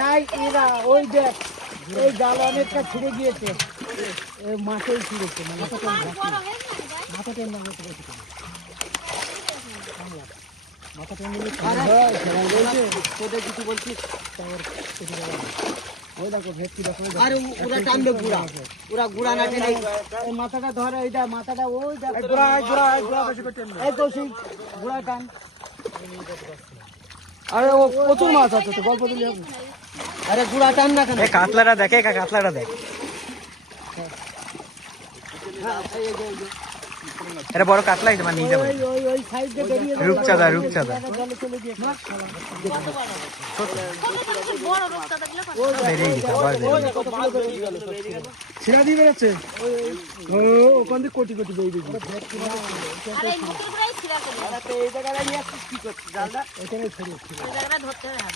নাই এরা ওই দেখ এই জাল অনেকটা ছিঁড়ে গিয়েছে, মাছেই ছিঁড়েছে, মাথা টেন তোদের কিছু বলছিস ওই দেখো ভেটকি দেখো, আরে ওরা টানবে গুড়া, ওরা গুড়া না টেনে মাথাটা ধরে, এইটা মাথাটা ওই দেখো এই তো সেই গুড়া টান। আরে ও প্রচুর মাছ আছে তো, গল্প দিলে হবে। আরে গুড়া টান না কেন, কাতলাটা দেখে, কাতলাটা দেখ, এটা বড় কাতলা, এটা নিয়ে যাবো। ওই সাইড দিয়ে বেরিয়ে রূপচাঁদা, রূপচাঁদা জলে চলে গিয়ে ছিঁড়া দিয়ে বেরোচ্ছে, ওখান থেকে কোটি কোটি বেরিয়ে এই জায়গায় নিয়ে আসছিস কি করছিস, জালটা এখানে ধরতে হবে।